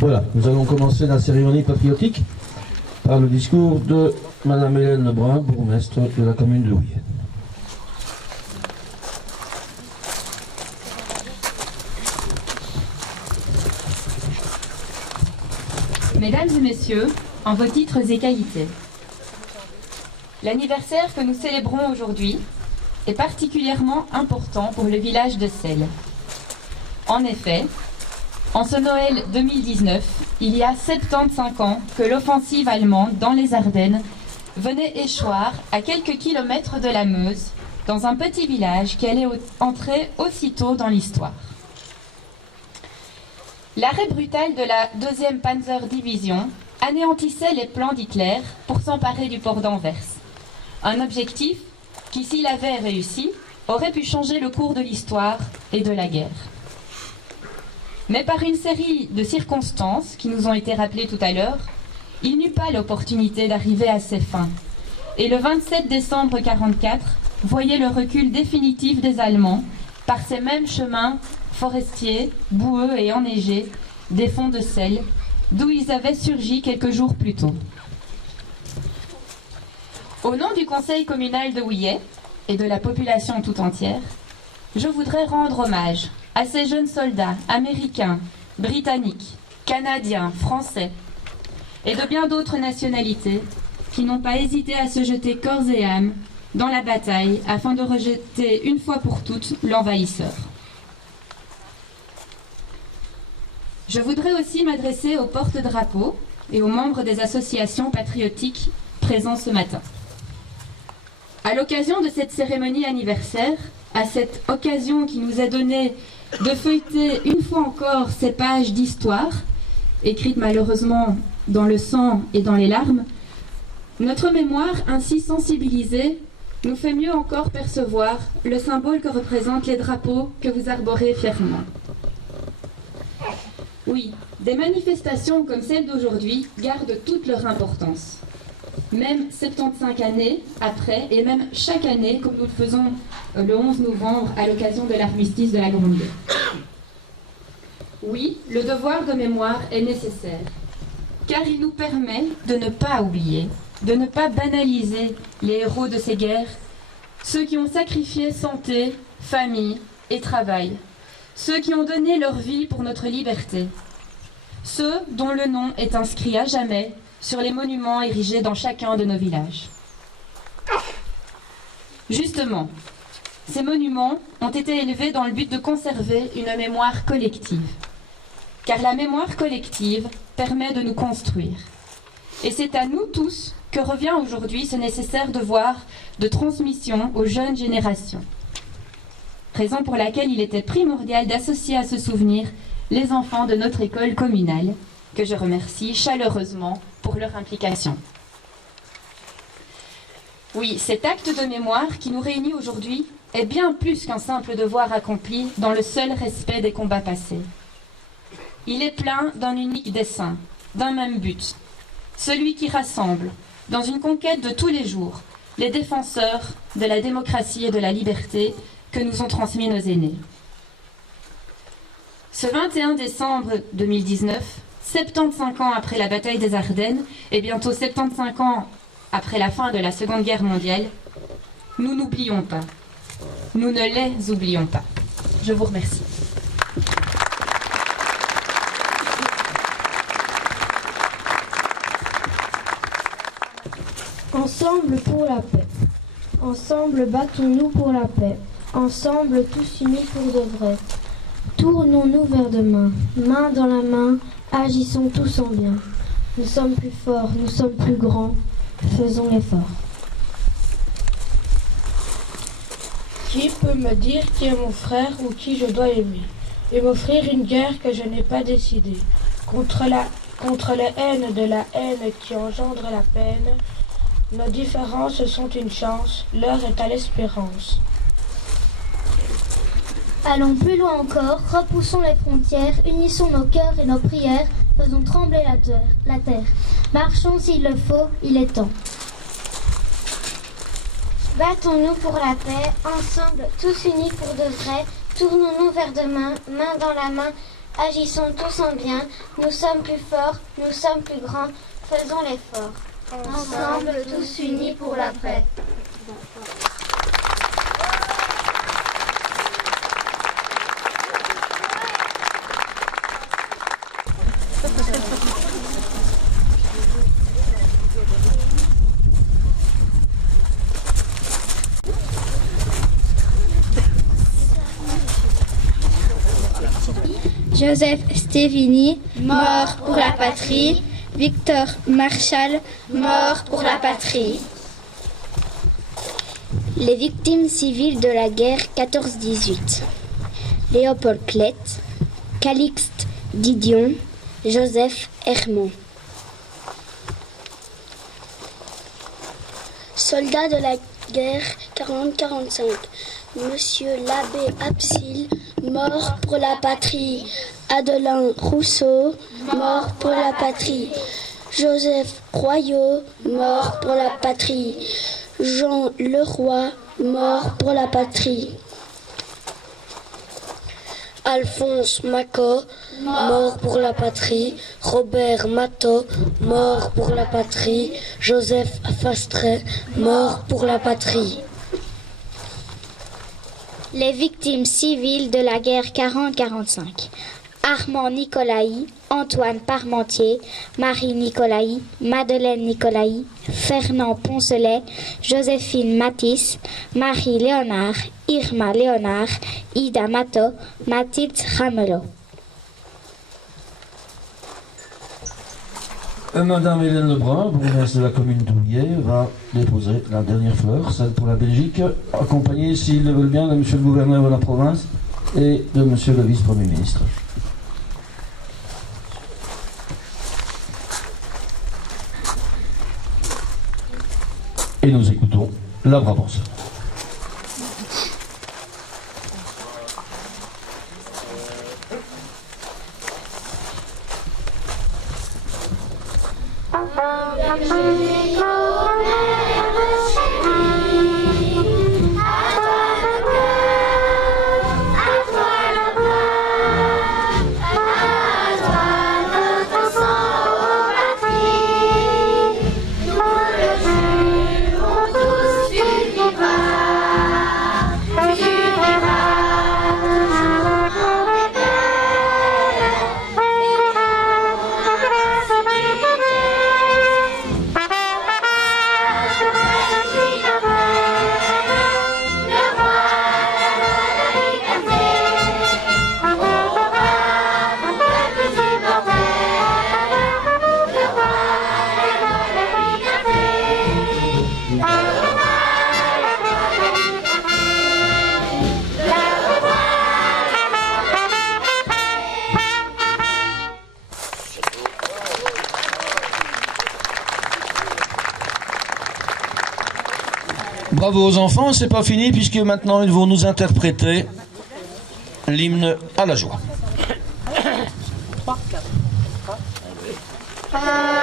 Voilà, nous allons commencer la cérémonie patriotique par le discours de Madame Hélène Lebrun, bourgmestre de la commune de Houillet. Mesdames et messieurs, en vos titres et qualités, l'anniversaire que nous célébrons aujourd'hui est particulièrement important pour le village de Selles. En effet, en ce Noël 2019, il y a 75 ans que l'offensive allemande dans les Ardennes venait échoir à quelques kilomètres de la Meuse, dans un petit village qui allait entrer aussitôt dans l'histoire. L'arrêt brutal de la 2e Panzer-Division anéantissait les plans d'Hitler pour s'emparer du port d'Anvers. Un objectif qui, s'il avait réussi, aurait pu changer le cours de l'histoire et de la guerre. Mais par une série de circonstances qui nous ont été rappelées tout à l'heure, il n'eut pas l'opportunité d'arriver à ses fins. Et le 27 décembre 1944 voyait le recul définitif des Allemands par ces mêmes chemins forestiers, boueux et enneigés des fonds de Selles, d'où ils avaient surgi quelques jours plus tôt. Au nom du conseil communal de Houillet et de la population tout entière, je voudrais rendre hommage à ces jeunes soldats américains, britanniques, canadiens, français et de bien d'autres nationalités qui n'ont pas hésité à se jeter corps et âme dans la bataille afin de rejeter une fois pour toutes l'envahisseur. Je voudrais aussi m'adresser aux porte-drapeaux et aux membres des associations patriotiques présents ce matin. À l'occasion de cette cérémonie anniversaire, à cette occasion qui nous est donnée de feuilleter une fois encore ces pages d'histoire, écrites malheureusement dans le sang et dans les larmes, notre mémoire ainsi sensibilisée nous fait mieux encore percevoir le symbole que représentent les drapeaux que vous arborez fièrement. Oui, des manifestations comme celle d'aujourd'hui gardent toute leur importance. Même 75 années après, et même chaque année, comme nous le faisons le 11 novembre à l'occasion de l'armistice de la Grande Guerre. Oui, le devoir de mémoire est nécessaire, car il nous permet de ne pas oublier, de ne pas banaliser les héros de ces guerres, ceux qui ont sacrifié santé, famille et travail, ceux qui ont donné leur vie pour notre liberté, ceux dont le nom est inscrit à jamais sur les monuments érigés dans chacun de nos villages. Justement, ces monuments ont été élevés dans le but de conserver une mémoire collective, car la mémoire collective permet de nous construire. Et c'est à nous tous que revient aujourd'hui ce nécessaire devoir de transmission aux jeunes générations. Raison pour laquelle il était primordial d'associer à ce souvenir les enfants de notre école communale, que je remercie chaleureusement pour leur implication. Oui, cet acte de mémoire qui nous réunit aujourd'hui est bien plus qu'un simple devoir accompli dans le seul respect des combats passés. Il est plein d'un unique dessein, d'un même but, celui qui rassemble, dans une conquête de tous les jours, les défenseurs de la démocratie et de la liberté que nous ont transmis nos aînés. Ce 21 décembre 2019, 75 ans après la bataille des Ardennes et bientôt 75 ans après la fin de la Seconde Guerre mondiale, nous n'oublions pas. Nous ne les oublions pas. Je vous remercie. Ensemble pour la paix. Ensemble battons-nous pour la paix. Ensemble tous unis pour de vrai. Tournons-nous vers demain, main dans la main, agissons tous en bien. Nous sommes plus forts, nous sommes plus grands, faisons l'effort. Qui peut me dire qui est mon frère ou qui je dois aimer et m'offrir une guerre que je n'ai pas décidée contre la haine de la haine qui engendre la peine. Nos différences sont une chance, l'heure est à l'espérance. Allons plus loin encore, repoussons les frontières, unissons nos cœurs et nos prières, faisons trembler la terre. Marchons s'il le faut, il est temps. Battons-nous pour la paix, ensemble, tous unis pour de vrai. Tournons-nous vers demain, main dans la main, Agissons tous en bien. Nous sommes plus forts, nous sommes plus grands. Faisons l'effort. Ensemble, tous unis pour la paix. Joseph Stévini, mort pour la patrie. Victor Marshall, mort pour la patrie. Les victimes civiles de la guerre 14-18. Léopold Klett, Calixte Didion, Joseph Hermont. Soldats de la guerre 40-45. Monsieur l'abbé Absil, mort pour la patrie. Adelin Rousseau, mort pour la patrie. Joseph Royot, mort pour la patrie. Jean Leroy, mort pour la patrie. Alphonse Macot, mort pour la patrie. Robert Matot, mort pour la patrie. Joseph Fastret, mort pour la patrie. Les victimes civiles de la guerre 40-45. Armand Nicolaï, Antoine Parmentier, Marie Nicolaï, Madeleine Nicolaï, Fernand Poncelet, Joséphine Matisse, Marie Léonard, Irma Léonard, Ida Mato, Mathilde Ramelot. Madame Hélène Lebrun, bourgmestre de la commune d'Oulier, va déposer la dernière fleur, celle pour la Belgique, accompagnée, s'ils le veulent bien, de monsieur le gouverneur de la province et de monsieur le vice-premier ministre. Et nous écoutons la Brabance. Bravo aux enfants, c'est pas fini puisque maintenant ils vont nous interpréter l'hymne à la joie. 3, 4, 3.